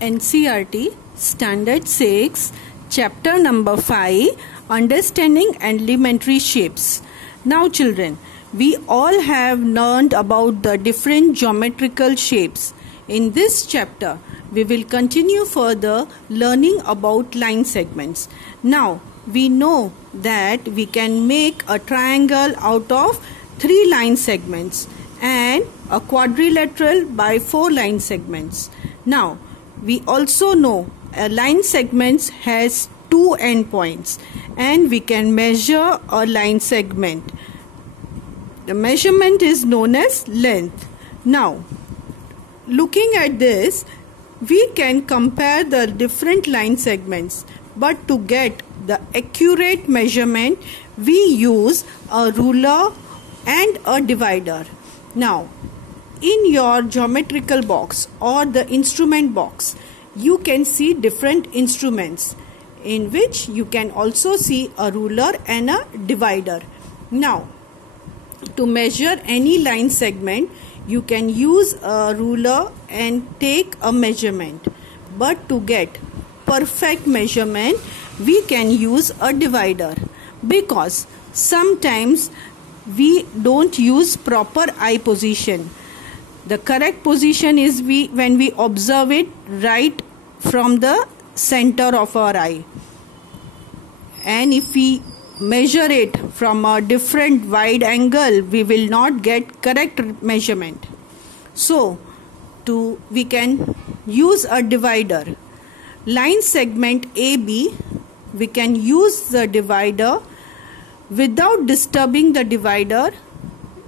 NCERT Standard 6 Chapter number 5 Understanding Elementary Shapes. Now children, we all have learned about the different geometrical shapes. In this chapter, we will continue further learning about line segments. Now, we know that we can make a triangle out of 3 line segments and a quadrilateral by 4 line segments. Now, we also know a line segment has 2 endpoints and we can measure a line segment. The measurement is known as length. Now, looking at this, we can compare the different line segments, but to get the accurate measurement, we use a ruler and a divider. Now, in your geometrical box or the instrument box, you can see different instruments in which you can also see a ruler and a divider. Now, to measure any line segment, you can use a ruler and take a measurement. But to get perfect measurement, we can use a divider, because sometimes we don't use proper eye position. The correct position is when we observe it right from the center of our eye. And if we measure it from a different wide angle, we will not get correct measurement. So, we can use a divider. Line segment AB, we can use the divider without disturbing the divider.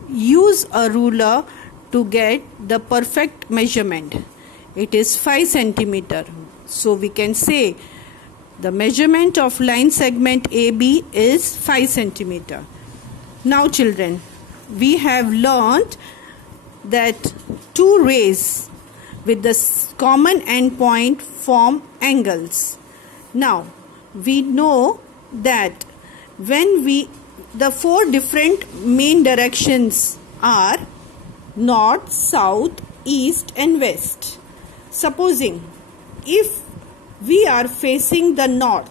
Use a ruler to get the perfect measurement. It is 5 centimeter. So we can say the measurement of line segment AB is 5 centimeter. Now children, we have learnt that 2 rays with the common endpoint form angles. Now, we know that when the 4 different main directions are north, south, east and west. Supposing if we are facing the north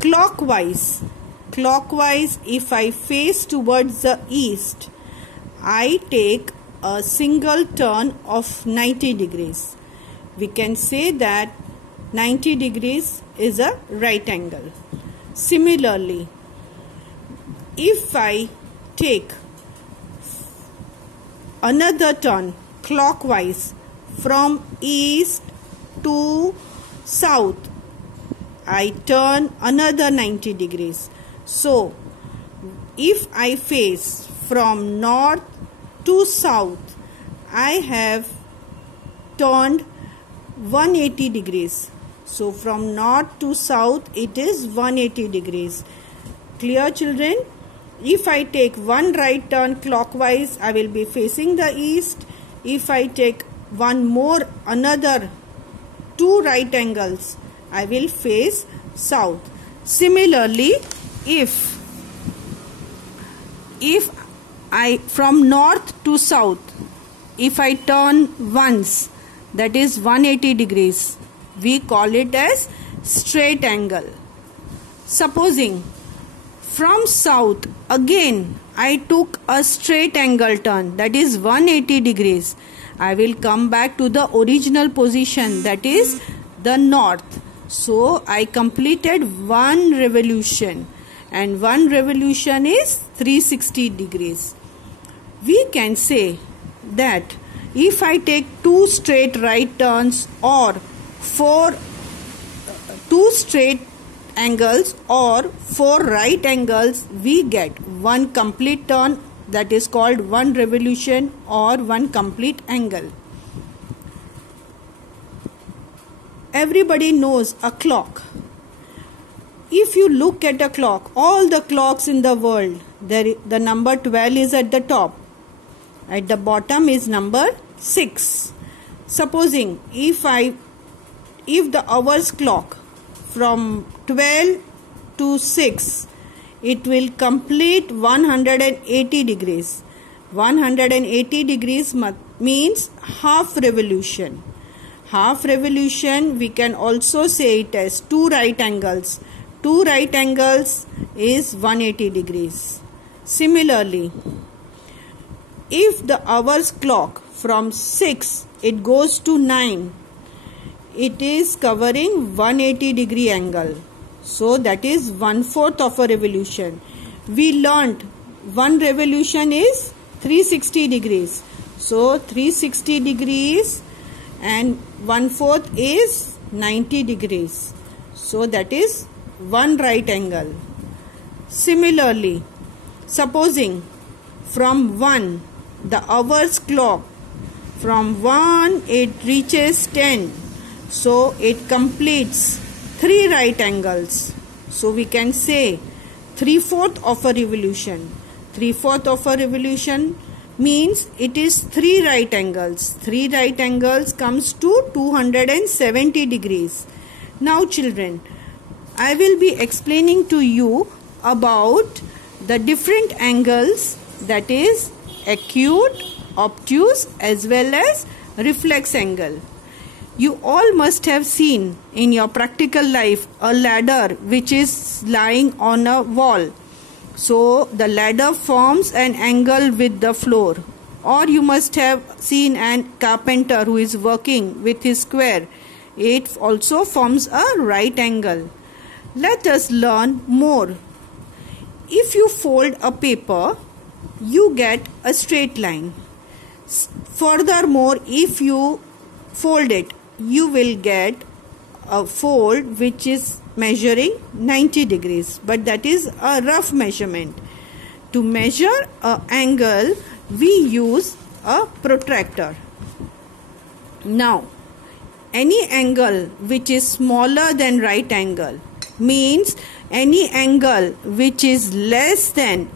clockwise, if I face towards the east, I take a single turn of 90 degrees. We can say that 90 degrees is a right angle. Similarly, if I take another turn clockwise from east to south, I turn another 90 degrees. So, if I face from north to south, I have turned 180 degrees. So, from north to south, it is 180 degrees. Clear children? If I take one right turn clockwise, I will be facing the east. If I take another 2 right angles, I will face south. Similarly, if I from north to south, if I turn once, that is 180 degrees, we call it as straight angle. Supposing from south again I took a straight angle turn, that is 180 degrees, I will come back to the original position, that is the north. So I completed 1 revolution, and 1 revolution is 360 degrees. We can say that if I take 2 straight right turns or 2 straight angles or 4 right angles, we get 1 complete turn, that is called 1 revolution or 1 complete angle. Everybody knows a clock. If you look at a clock, all the clocks in the world, the number 12 is at the top. At the bottom is number 6. Supposing if the hours clock from 12 to 6, it will complete 180 degrees. 180 degrees means half revolution. Half revolution, we can also say it as 2 right angles. 2 right angles is 180 degrees. Similarly, if the hour's clock from 6 it goes to 9, it is covering 180 degree angle. So that is 1/4 of a revolution. We learnt one revolution is 360 degrees. So 360 degrees and 1/4 is 90 degrees. So that is one right angle. Similarly, supposing from 1, the hour's clock, from 1 it reaches 10. So it completes 3 right angles. So we can say 3/4 of a revolution. 3/4 of a revolution means it is 3 right angles. 3 right angles comes to 270 degrees. Now children, I will be explaining to you about the different angles, that is acute, obtuse as well as reflex angle. You all must have seen in your practical life a ladder which is lying on a wall. So the ladder forms an angle with the floor. Or you must have seen a carpenter who is working with his square. It also forms a right angle. Let us learn more. If you fold a paper, you get a straight line. Furthermore, if you fold it, you will get a fold which is measuring 90 degrees, but that is a rough measurement. To measure an angle, we use a protractor. Now, any angle which is smaller than right angle means any angle which is less than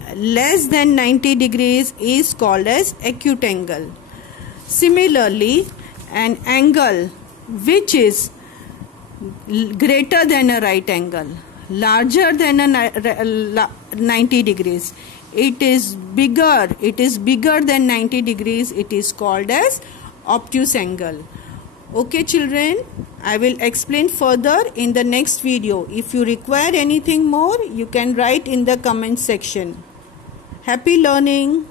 90 degrees is called as acute angle. Similarly, an angle which is greater than a right angle, larger than a 90 degrees, it is bigger than 90 degrees, it is called as obtuse angle. Okay children, I will explain further in the next video. If you require anything more, you can write in the comment section. Happy learning.